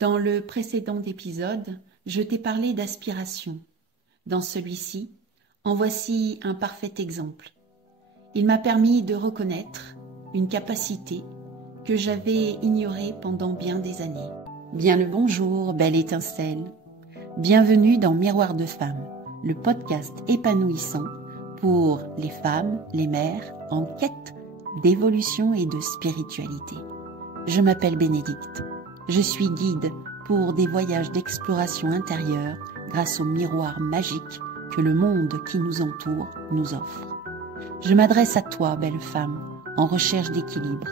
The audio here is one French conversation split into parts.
Dans le précédent épisode, je t'ai parlé d'aspiration. Dans celui-ci, en voici un parfait exemple. Il m'a permis de reconnaître une capacité que j'avais ignorée pendant bien des années. Bien le bonjour, belle étincelle. Bienvenue dans Miroir de Femmes, le podcast épanouissant pour les femmes, les mères en quête d'évolution et de spiritualité. Je m'appelle Bénédicte. Je suis guide pour des voyages d'exploration intérieure grâce au miroir magique que le monde qui nous entoure nous offre. Je m'adresse à toi, belle femme, en recherche d'équilibre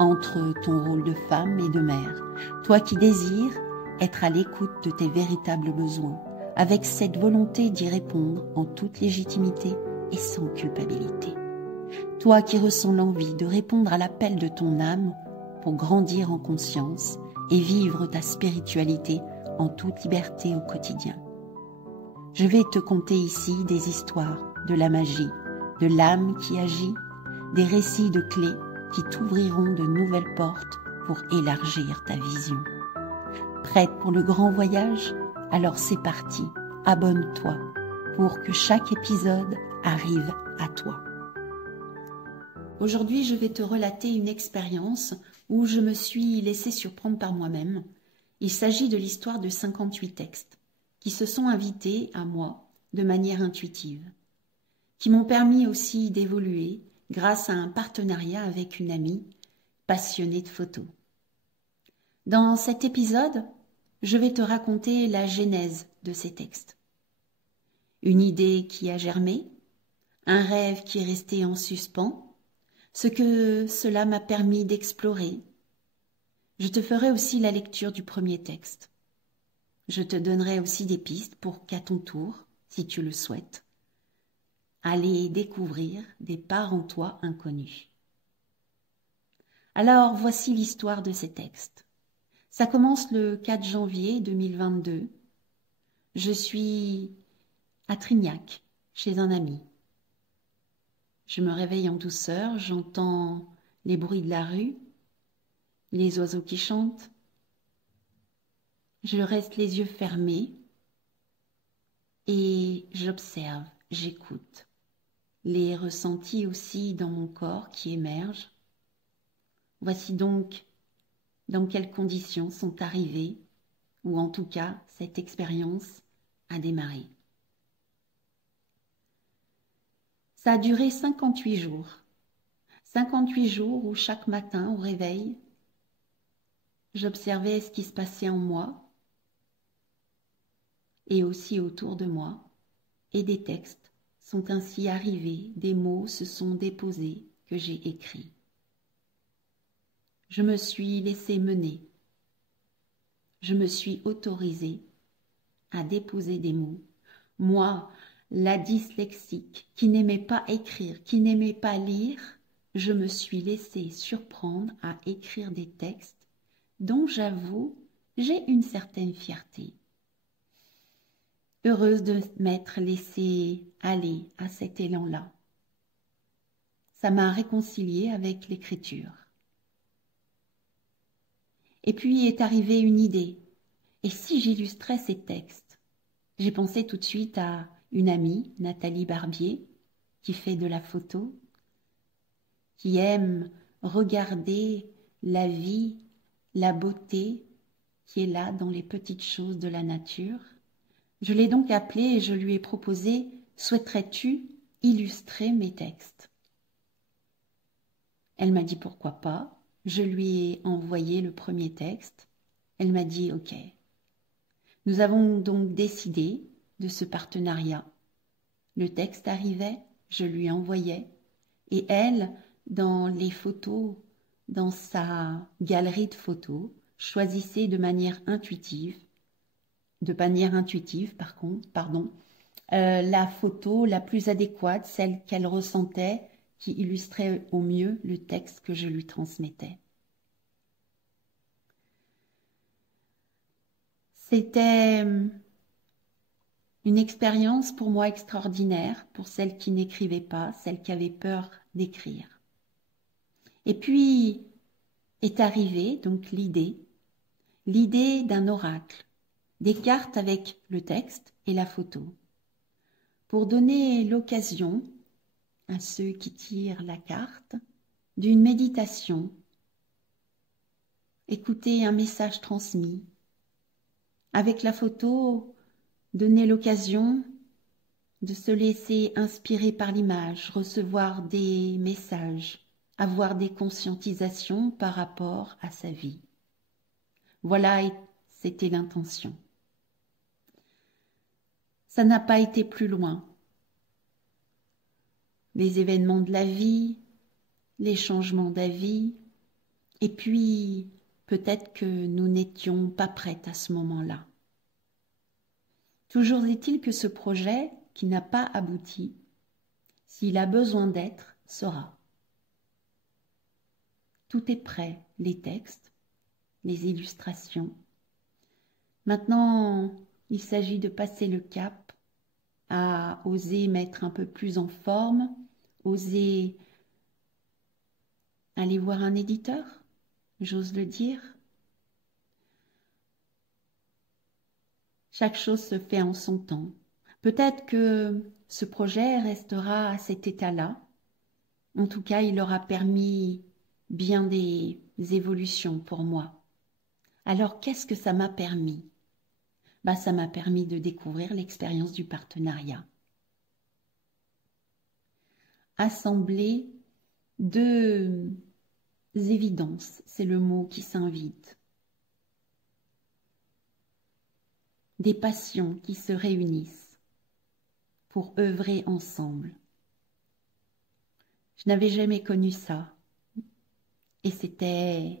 entre ton rôle de femme et de mère, toi qui désires être à l'écoute de tes véritables besoins, avec cette volonté d'y répondre en toute légitimité et sans culpabilité. Toi qui ressens l'envie de répondre à l'appel de ton âme pour grandir en conscience et vivre ta spiritualité en toute liberté au quotidien. Je vais te conter ici des histoires de la magie, de l'âme qui agit, des récits de clés qui t'ouvriront de nouvelles portes pour élargir ta vision. Prête pour le grand voyage? Alors c'est parti, abonne-toi pour que chaque épisode arrive à toi. Aujourd'hui, je vais te relater une expérience où je me suis laissée surprendre par moi-même. Il s'agit de l'histoire de 58 textes qui se sont invités à moi de manière intuitive, qui m'ont permis aussi d'évoluer grâce à un partenariat avec une amie passionnée de photos. Dans cet épisode, je vais te raconter la genèse de ces textes. Une idée qui a germé, un rêve qui est resté en suspens, ce que cela m'a permis d'explorer. Je te ferai aussi la lecture du premier texte. Je te donnerai aussi des pistes pour qu'à ton tour, si tu le souhaites, aller découvrir des parts en toi inconnues. Alors, voici l'histoire de ces textes. Ça commence le 4 janvier 2022. Je suis à Trignac, chez un ami. Je me réveille en douceur, j'entends les bruits de la rue, les oiseaux qui chantent. Je reste les yeux fermés et j'observe, j'écoute. Les ressentis aussi dans mon corps qui émergent. Voici donc dans quelles conditions sont arrivées, ou en tout cas cette expérience a démarré. Ça a duré 58 jours. 58 jours où chaque matin au réveil, j'observais ce qui se passait en moi et aussi autour de moi, et des textes sont ainsi arrivés, des mots se sont déposés que j'ai écrits. Je me suis laissée mener, je me suis autorisée à déposer des mots. Moi, la dyslexique, qui n'aimait pas écrire, qui n'aimait pas lire, je me suis laissée surprendre à écrire des textes dont j'avoue, j'ai une certaine fierté. Heureuse de m'être laissée aller à cet élan-là. Ça m'a réconciliée avec l'écriture. Et puis est arrivée une idée. Et si j'illustrais ces textes? J'ai pensé tout de suite à une amie, Nathalie Barbier, qui fait de la photo, qui aime regarder la vie, la beauté qui est là dans les petites choses de la nature. Je l'ai donc appelée et je lui ai proposé « Souhaiterais-tu illustrer mes textes ?» Elle m'a dit « Pourquoi pas ?» Je lui ai envoyé le premier texte. Elle m'a dit « Ok ». Nous avons donc décidé de ce partenariat. Le texte arrivait, je lui envoyais, et elle, dans les photos, dans sa galerie de photos, choisissait de manière intuitive, la photo la plus adéquate, celle qu'elle ressentait, qui illustrait au mieux le texte que je lui transmettais. C'était une expérience pour moi extraordinaire, pour celle qui n'écrivait pas, celle qui avait peur d'écrire. Et puis est arrivée donc l'idée, l'idée d'un oracle, des cartes avec le texte et la photo, pour donner l'occasion à ceux qui tirent la carte d'une méditation, écouter un message transmis. Avec la photo, donner l'occasion de se laisser inspirer par l'image, recevoir des messages, avoir des conscientisations par rapport à sa vie. Voilà, c'était l'intention. Ça n'a pas été plus loin. Les événements de la vie, les changements d'avis, et puis peut-être que nous n'étions pas prêtes à ce moment-là. Toujours est-il que ce projet, qui n'a pas abouti, s'il a besoin d'être, sera. Tout est prêt, les textes, les illustrations. Maintenant, il s'agit de passer le cap, à oser mettre un peu plus en forme, oser aller voir un éditeur, j'ose le dire. Chaque chose se fait en son temps. Peut-être que ce projet restera à cet état-là. En tout cas, il aura permis bien des évolutions pour moi. Alors, qu'est-ce que ça m'a permis? Ça m'a permis de découvrir l'expérience du partenariat. Assembler deux évidences, c'est le mot qui s'invite. Des passions qui se réunissent pour œuvrer ensemble. Je n'avais jamais connu ça. Et c'était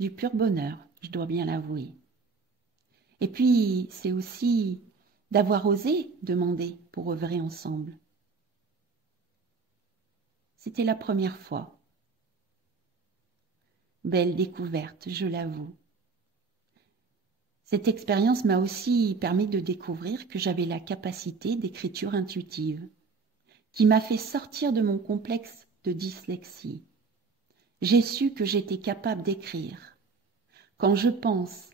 du pur bonheur, je dois bien l'avouer. Et puis, c'est aussi d'avoir osé demander pour œuvrer ensemble. C'était la première fois. Belle découverte, je l'avoue. Cette expérience m'a aussi permis de découvrir que j'avais la capacité d'écriture intuitive, qui m'a fait sortir de mon complexe de dyslexie. J'ai su que j'étais capable d'écrire. Quand je pense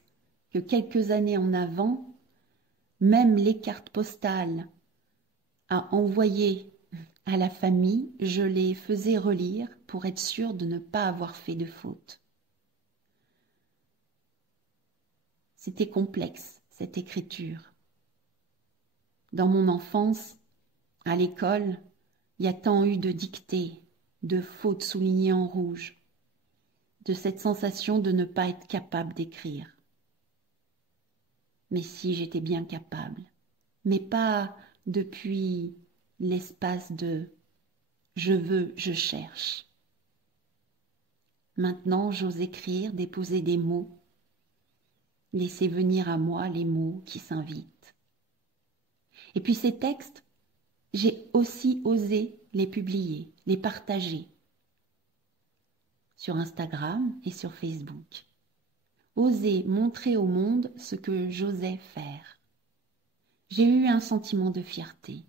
que quelques années en avant, même les cartes postales à envoyer à la famille, je les faisais relire pour être sûre de ne pas avoir fait de faute. C'était complexe, cette écriture. Dans mon enfance, à l'école, il y a tant eu de dictées, de fautes soulignées en rouge, de cette sensation de ne pas être capable d'écrire. Mais si, j'étais bien capable, mais pas depuis l'espace de « je veux, je cherche ». Maintenant, j'ose écrire, déposer des mots, laisser venir à moi les mots qui s'invitent. Et puis ces textes, j'ai aussi osé les publier, les partager sur Instagram et sur Facebook. Oser montrer au monde ce que j'osais faire. J'ai eu un sentiment de fierté.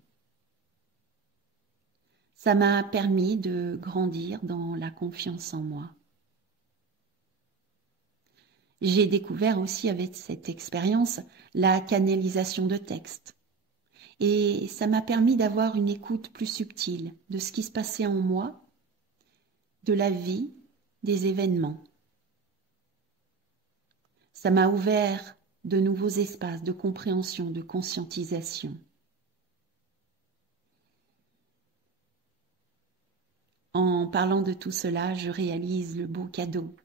Ça m'a permis de grandir dans la confiance en moi. J'ai découvert aussi avec cette expérience la canalisation de textes. Et ça m'a permis d'avoir une écoute plus subtile de ce qui se passait en moi, de la vie, des événements. Ça m'a ouvert de nouveaux espaces de compréhension, de conscientisation. En parlant de tout cela, je réalise le beau cadeau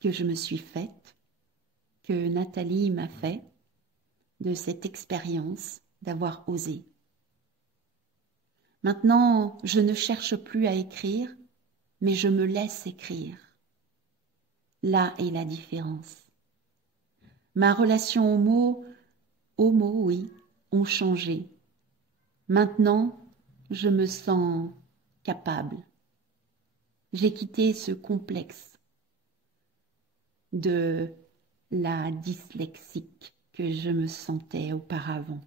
que je me suis faite, que Nathalie m'a fait, de cette expérience d'avoir osé. Maintenant, je ne cherche plus à écrire, mais je me laisse écrire. Là est la différence. Ma relation aux mots, oui, ont changé. Maintenant, je me sens capable. J'ai quitté ce complexe de la dyslexique que je me sentais auparavant.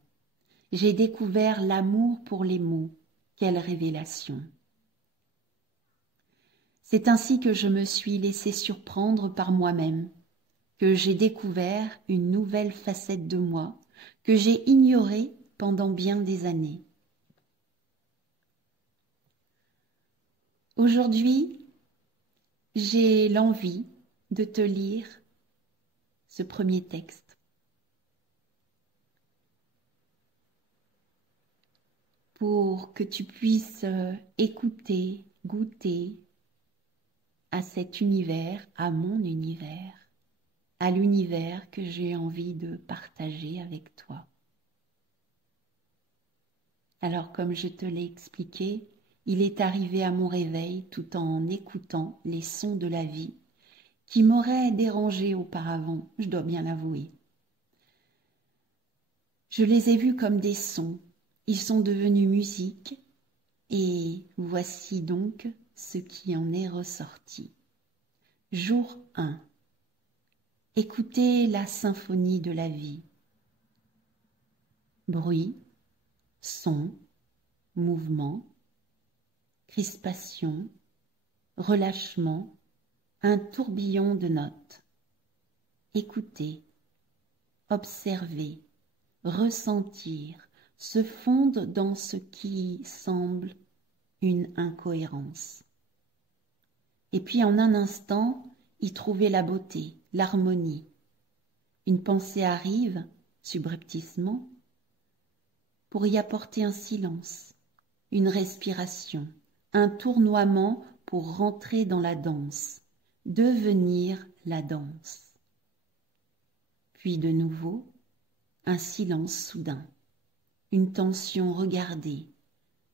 J'ai découvert l'amour pour les mots. Quelle révélation! C'est ainsi que je me suis laissée surprendre par moi-même, que j'ai découvert une nouvelle facette de moi que j'ai ignorée pendant bien des années. Aujourd'hui, j'ai l'envie de te lire ce premier texte. Pour que tu puisses écouter, goûter à cet univers, à mon univers, à l'univers que j'ai envie de partager avec toi. Alors, comme je te l'ai expliqué, il est arrivé à mon réveil tout en écoutant les sons de la vie qui m'auraient dérangé auparavant, je dois bien l'avouer. Je les ai vus comme des sons, ils sont devenus musique et voici donc ce qui en est ressorti. Jour 1. Écoutez la symphonie de la vie. Bruit, son, mouvement, crispation, relâchement, un tourbillon de notes. Écoutez, observer, ressentir, se fondre dans ce qui semble une incohérence. Et puis en un instant, y trouver la beauté, l'harmonie. Une pensée arrive, subrepticement, pour y apporter un silence, une respiration, un tournoiement pour rentrer dans la danse, devenir la danse. Puis de nouveau, un silence soudain, une tension regardée,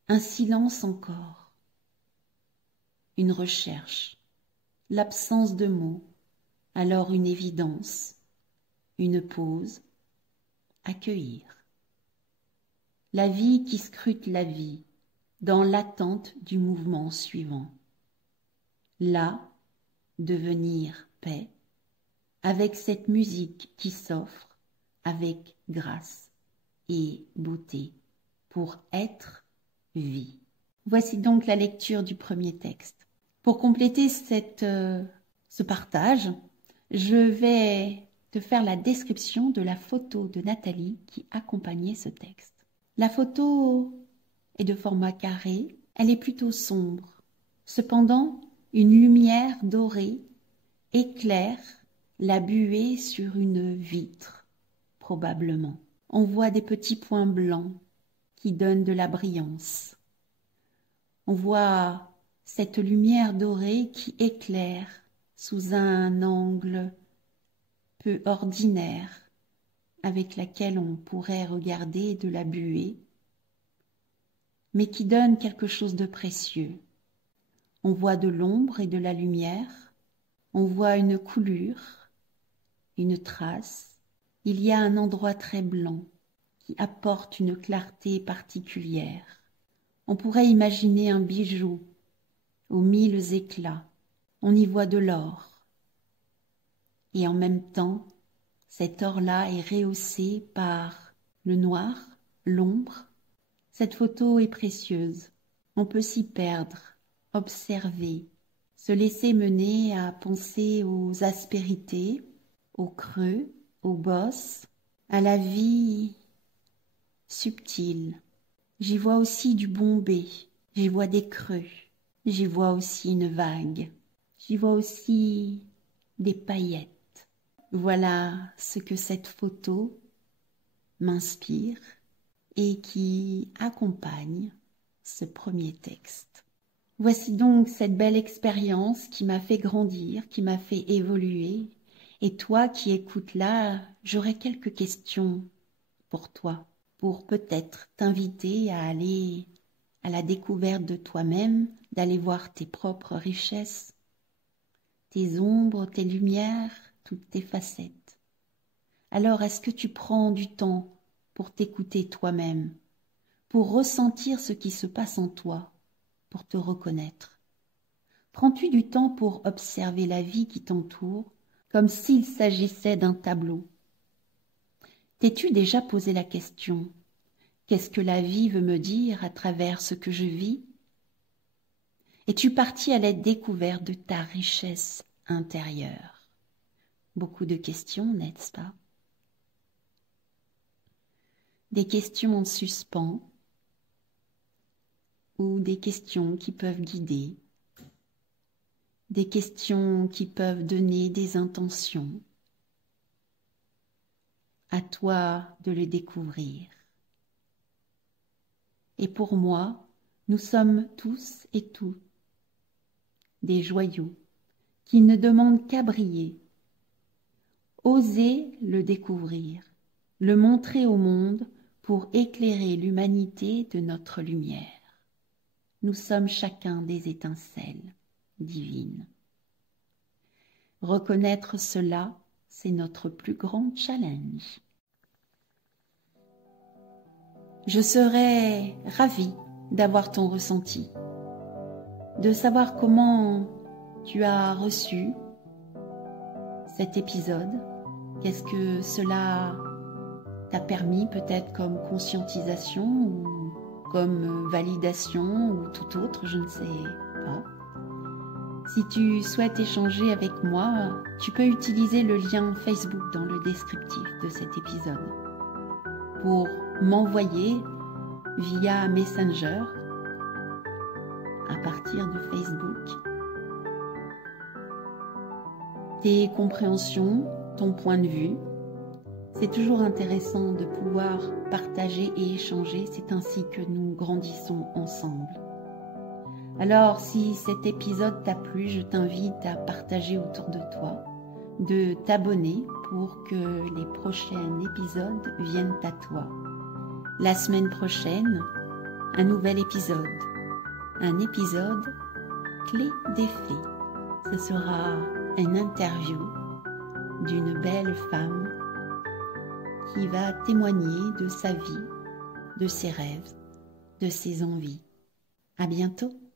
un silence encore, une recherche, l'absence de mots, alors une évidence, une pause, accueillir. La vie qui scrute la vie, dans l'attente du mouvement suivant. Là, devenir paix, avec cette musique qui s'offre, avec grâce et beauté, pour être vie. Voici donc la lecture du premier texte. Pour compléter ce partage, je vais te faire la description de la photo de Nathalie qui accompagnait ce texte. La photo est de format carré, elle est plutôt sombre. Cependant, une lumière dorée éclaire la buée sur une vitre, probablement. On voit des petits points blancs qui donnent de la brillance. On voit cette lumière dorée qui éclaire sous un angle peu ordinaire avec laquelle on pourrait regarder de la buée, mais qui donne quelque chose de précieux. On voit de l'ombre et de la lumière, on voit une coulure, une trace. Il y a un endroit très blanc qui apporte une clarté particulière. On pourrait imaginer un bijou aux 1000 éclats. On y voit de l'or. Et en même temps, cet or-là est rehaussé par le noir, l'ombre. Cette photo est précieuse. On peut s'y perdre, observer, se laisser mener à penser aux aspérités, aux creux, aux bosses, à la vie subtile. J'y vois aussi du bombé, j'y vois des creux, j'y vois aussi une vague, j'y vois aussi des paillettes. Voilà ce que cette photo m'inspire et qui accompagne ce premier texte. Voici donc cette belle expérience qui m'a fait grandir, qui m'a fait évoluer. Et toi qui écoutes là, j'aurais quelques questions pour toi, pour peut-être t'inviter à aller à la découverte de toi-même, d'aller voir tes propres richesses, tes ombres, tes lumières, toutes tes facettes. Alors, est-ce que tu prends du temps pour t'écouter toi-même, pour ressentir ce qui se passe en toi, pour te reconnaître? Prends-tu du temps pour observer la vie qui t'entoure, comme s'il s'agissait d'un tableau? T'es-tu déjà posé la question: qu'est-ce que la vie veut me dire à travers ce que je vis? Es-tu parti à la découverte de ta richesse intérieure? beaucoup de questions, n'est-ce pas? Des questions en suspens ou des questions qui peuvent guider, des questions qui peuvent donner des intentions. À toi de le découvrir. Et pour moi, nous sommes tous et toutes des joyaux qui ne demandent qu'à briller. Osez le découvrir, le montrer au monde pour éclairer l'humanité de notre lumière. Nous sommes chacun des étincelles divines. Reconnaître cela, c'est notre plus grand challenge. Je serais ravie d'avoir ton ressenti, de savoir comment tu as reçu cet épisode. Qu'est-ce que cela t'a permis, peut-être comme conscientisation ou comme validation ou tout autre, je ne sais pas. Si tu souhaites échanger avec moi, tu peux utiliser le lien Facebook dans le descriptif de cet épisode pour m'envoyer via Messenger à partir de Facebook tes compréhensions, ton point de vue. C'est toujours intéressant de pouvoir partager et échanger, c'est ainsi que nous grandissons ensemble. Alors, si cet épisode t'a plu, je t'invite à partager autour de toi, de t'abonner pour que les prochains épisodes viennent à toi. La semaine prochaine, un nouvel épisode. Un épisode clé des fées. Ce sera une interview d'une belle femme qui va témoigner de sa vie, de ses rêves, de ses envies. À bientôt.